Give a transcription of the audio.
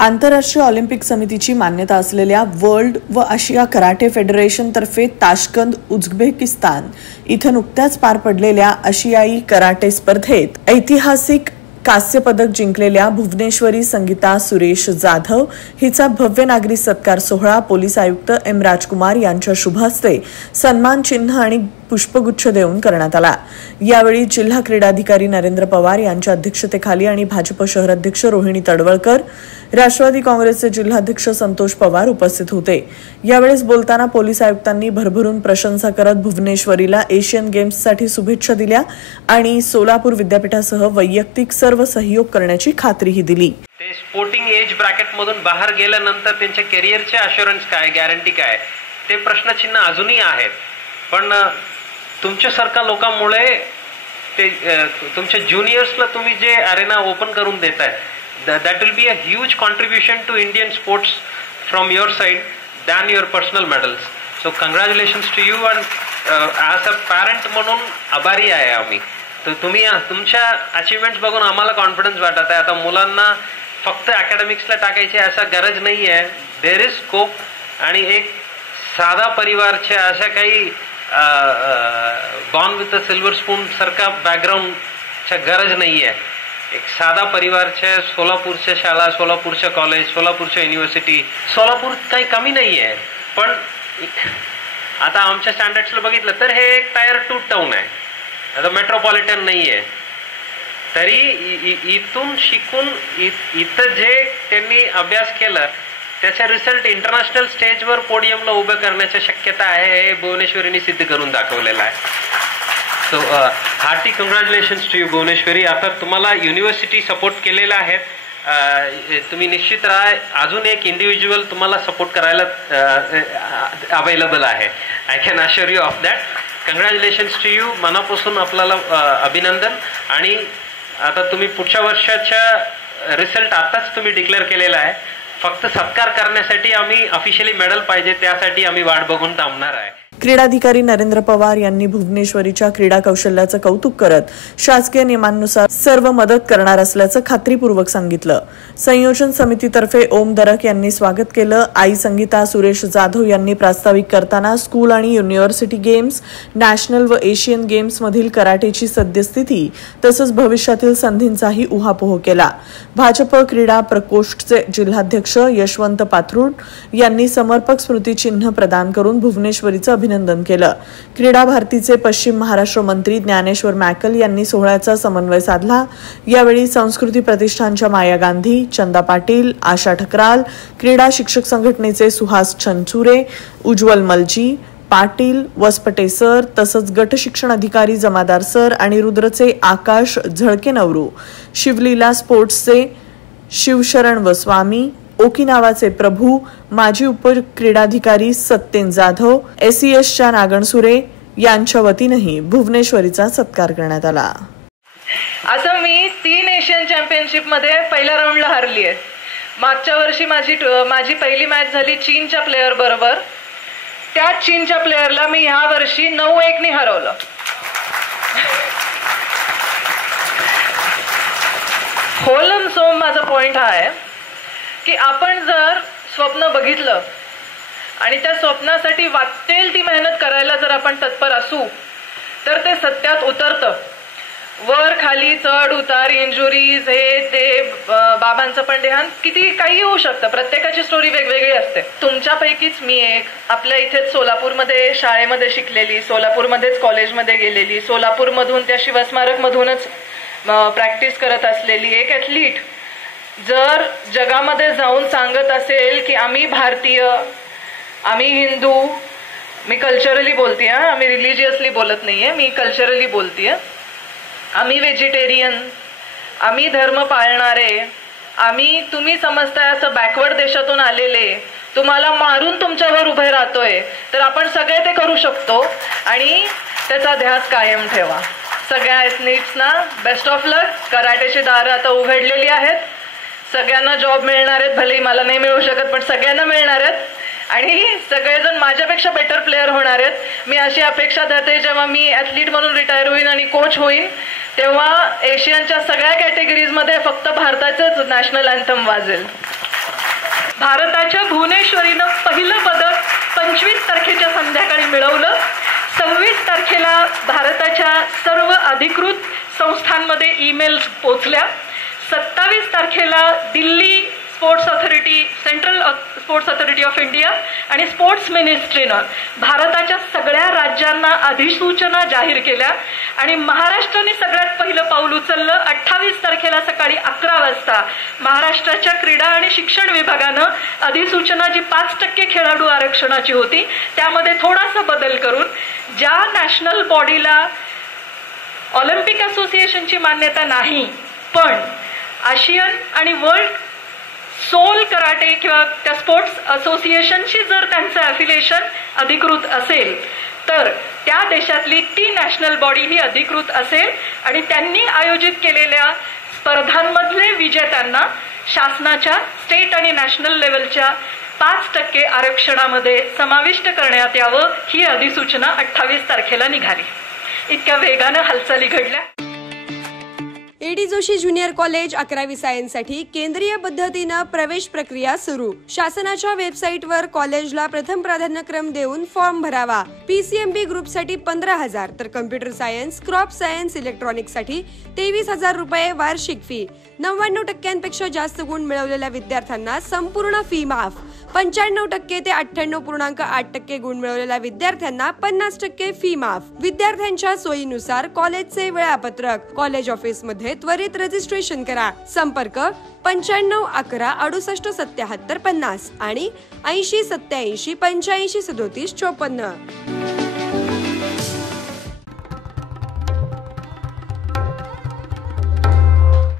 आंतरराष्ट्रीय ऑलिम्पिक समितीची मान्यता असलेल्या वर्ल्ड व आशिया कराटे फेडरेशन तर्फे ताश्कंद उझबेकिस्तान इथं नुकत्याच पार पडलेल्या आशियाई कराटे स्पर्धेत ऐतिहासिक कांस्य पदक जिंकलेल्या भुवनेश्वरी संगीता सुरेश जाधव हिचा भव्य नागरी सत्कार सोहळा पोलीस आयुक्त एम राजकुमार यांच्या शुभ हस्ते सन्मान चिन्ह आणि पुष्पगुच्छ देऊन करण्यात आला। यावेळी जिल्हा क्रीडाधिकारी नरेंद्र पवार यांच्या अध्यक्षतेखाली आणि भाजप शहराध्यक्ष रोहिणी तडवळकर, राष्ट्रवादी काँग्रेसचे जिल्हाध्यक्ष संतोष पवार उपस्थित होते। यावेळी बोलताना पोलीस आयुक्तांनी भरभरून प्रशंसा करत भुवनेश्वरीला एशियन गेम्ससाठी शुभेच्छा दिल्या आणि सोलापूर विद्यापीठासह वैयक्तिक सर्व सहयोग करण्याची खात्रीही दिली। ते स्पोर्टिंग एज ब्रॅकेट मधून बाहेर गेल्यानंतर त्यांच्या कॅरियरचे अश्युरन्स काय, गॅरंटी काय, ते प्रश्नचिन्ह अजूनही आहेत। पण तुमच्यासारख्या लोकांमुळे ते तुमच्या ज्युनियर्सला तुम्ही जे अरेना ओपन करून देताय, that will be a huge contribution to Indian sports from your side than your personal medals. So congratulations to you and as a parent म्हणून आभारी आहे आम्ही। तर तुम्ही तुमच्या अचीवमेंट्स बघून आम्हाला कॉन्फिडन्स वाटत आहे। आता मुलांना फक्त अकॅडमिक्सला टाकायचे असा गरज नाही आहे। देयर इज स्कोप आणि एक साधा परिवारच्या अशा काही born with a silver spoon सारखा बॅकग्राऊंडच्या गरज नाही आहे। एक साधा परिवारच्या सोलापूरच्या शाळा, सोलापूरच्या कॉलेज, सोलापूरच्या युनिव्हर्सिटी, सोलापूर काही कमी नाही आहे। पण आता आमच्या स्टँडर्ड्सला बघितलं तर हे एक टायर 2 टाउन आहे, आता मेट्रोपॉलिटन नाही आहे। तरी इथून शिकून इथं जे त्यांनी अभ्यास केला त्याचा रिझल्ट इंटरनॅशनल स्टेजवर पोडियमला उभं करण्याची शक्यता आहे, हे भुवनेश्वरीने सिद्ध करून दाखवलेलं आहे। So hearty congratulations to you Bhuvaneshwari. आता तुम्हाला युनिव्हर्सिटी सपोर्ट केलेला आहे, तुम्ही निश्चित राहा। अजून एक इंडिव्हिज्युअल तुम्हाला सपोर्ट करायला अवेलेबल आहे। I can assure you of that. Congratulations to you, मनापासून आपल्याला अभिनंदन। आणि आता तुम्ही पुढच्या वर्षाच्या रिझल्ट आताच तुम्ही डिक्लेअर केलेला आहे, फक्त सत्कार करण्यासाठी आम्ही ऑफिशियली मेडल पाहिजे, त्यासाठी आम्ही वाट बघून थांबणार आहे। क्रीडाधिकारी नरेंद्र पवार यांनी भुवनेश्वरीच्या क्रीडा कौशल्याचं कौतुक करत शासकीय नियमांनुसार सर्व मदत करणार असल्याचं खात्रीपूर्वक सांगितलं। संयोजन समितीतर्फे ओम दरक यांनी स्वागत केलं। आई संगीता सुरेश जाधव यांनी प्रास्ताविक करताना स्कूल आणि युनिव्हर्सिटी गेम्स, नॅशनल व एशियन गेम्स मधील कराटेची सद्यस्थिती तसंच भविष्यातील संधींचाही उहापोह केला। भाजप क्रीडा प्रकोष्ठचे जिल्हाध्यक्ष यशवंत पाथरूड यांनी समर्पक स्मृतिचिन्ह प्रदान करून भुवनेश्वरीचं अभिनंदन केलं। क्रीडा भारतीचे पश्चिम महाराष्ट्र मंत्री ज्ञानेश्वर मॅकल यांनी सोहळ्याचा समन्वय साधला। यावेळी संस्कृती प्रतिष्ठानच्या माया गांधी, चंदा पाटील, आशा ठकराल, क्रीडा शिक्षक संघटनेचे सुहास छंचुरे, उज्ज्वल मलजी पाटील, वसपटे सर तसंच गट शिक्षण अधिकारी जमादार सर आणि रुद्रचे आकाश झळकेनवरू, शिवलीला स्पोर्ट्सचे शिवशरण वस्वामी, ओकिनावाचे प्रभू, माजी उपक्रीडाधिकारी सत्येन जाधव, SESच्या नागणसुरे यांच्या वतीनेही भुवनेश्वरीचा सत्कार करण्यात आला। असं मी 3 एशियन चॅम्पियनशिप मध्ये पहिल्या राऊंडला हारली आहे। मागच्या वर्षी माझी पहिली मॅच झाली चीनच्या प्लेयर बरोबर। त्या चीनच्या प्लेयरला मी ह्या वर्षी 9-1 ने हरवलं। होलम सोम माझा पॉइंट हा आहे की आपण जर स्वप्न बघितलं आणि त्या स्वप्नासाठी वाटेल ती मेहनत करायला जर आपण तत्पर असू तर ते सत्यात उतरतं। वर खाली चढ उतार, इंजुरीज, हे ते, बाबांचं पण देहांत, किती काही होऊ शकतं। प्रत्येकाची स्टोरी वेगवेगळी असते। तुमच्यापैकीच मी एक आपल्या इथेच सोलापूरमध्ये शाळेमध्ये शिकलेली, सोलापूरमध्येच कॉलेजमध्ये गेलेली, सोलापूरमधून त्या शिवस्मारक मधूनच प्रॅक्टिस करत असलेली एक ॲथलीट जर जगामध्ये जाऊन सांगत असेल की आम्ही भारतीय, आम्ही हिंदू, मी कल्चरली बोलतेय, आम्ही रिलिजियसली बोलत नाहीये, मी कल्चरली बोलतेय, आम्ही व्हेजिटेरियन, आम्ही धर्म पाळणारे, आम्ही तुम्ही समजताय असं बॅकवर्ड देशातून आलेले, तुम्हाला मारून तुमच्यावर उभे राहतोय, तर आपण सगळे ते करू शकतो आणि त्याचा ध्यास कायम ठेवा। सगळ्या ॲथलीट्सना बेस्ट ऑफ लक। कराटेची दारं आता उघडलेली आहेत, सगळ्यांना जॉब मिळणार आहेत, भलेही मला नाही मिळू शकत पण सगळ्यांना मिळणार आहेत आणि सगळेजण माझ्यापेक्षा बेटर प्लेयर होणार आहेत। मी अशी अपेक्षा धरते जेव्हा मी ॲथलीट म्हणून रिटायर होईन आणि कोच होईन तेव्हा एशियनच्या सगळ्या कॅटेगरीजमध्ये फक्त भारताचंच नॅशनल अँथम वाजेल। भारताच्या भुवनेश्वरीनं पहिलं पदक 25 तारखेच्या संध्याकाळी मिळवलं. 26 तारखेला भारताच्या सर्व अधिकृत संस्थांमध्ये ईमेल्स पोचल्या. 27 तारखेला Delhi sports authority, central sports authority of India आणि स्पोर्ट्स मिनिस्ट्रीनं भारताच्या सगळ्या राज्यांना अधिसूचना जाहीर केल्या आणि महाराष्ट्राने सगळ्यात पहिलं पाऊल उचललं. 28 तारखेला सकाळी 11 वाजता महाराष्ट्राच्या क्रीडा आणि शिक्षण विभागानं अधिसूचना जी 5% खेळाडू आरक्षणाची होती त्यामध्ये थोडासा बदल करून ज्या नॅशनल बॉडीला ऑलिम्पिक असोसिएशनची मान्यता नाही पण आशियन आणि वर्ल्ड सोल कराटे किंवा त्या स्पोर्ट्स असोसिएशनशी जर त्यांचं ॲफिलिएशन अधिकृत असेल तर त्या देशातली ती नॅशनल बॉडी ही अधिकृत असेल आणि त्यांनी आयोजित केलेल्या स्पर्धांमधले विजेत्यांना शासनाच्या स्टेट आणि नॅशनल लेवलच्या 5% आरक्षणामध्ये समाविष्ट करण्यात यावं ही अधिसूचना 28 तारखेला निघाली. इतक्या वेगानं हालचाली घडल्या. एडी जोशी ज्युनियर कॉलेज 11वी सायन्ससाठी केंद्रीय पद्धतीनं प्रवेश प्रक्रिया सुरू. शासनाच्या वेबसाईटवर कॉलेजला प्रथम प्राधान्यक्रम देऊन फॉर्म भरावा. PCMB ग्रुपसाठी 15,000 तर कम्प्युटर सायन्स, क्रॉप सायन्स, इलेक्ट्रॉनिक्ससाठी 23,000 रुपये वार्षिक फी. 99% जास्त गुण मिळवलेल्या विद्यार्थ्यांना संपूर्ण फी माफ. 95% ते 98.8% गुण मिळवलेल्या विद्यार्थ्यांना 50% फी माफ. विद्यार्थ्यांच्या सोयीनुसार कॉलेजचे वेळापत्रक. कॉलेज ऑफिसमध्ये त्वरित रजिस्ट्रेशन करा. संपर्क 95 11 68 77 50 आणि 80 87 85 37 54.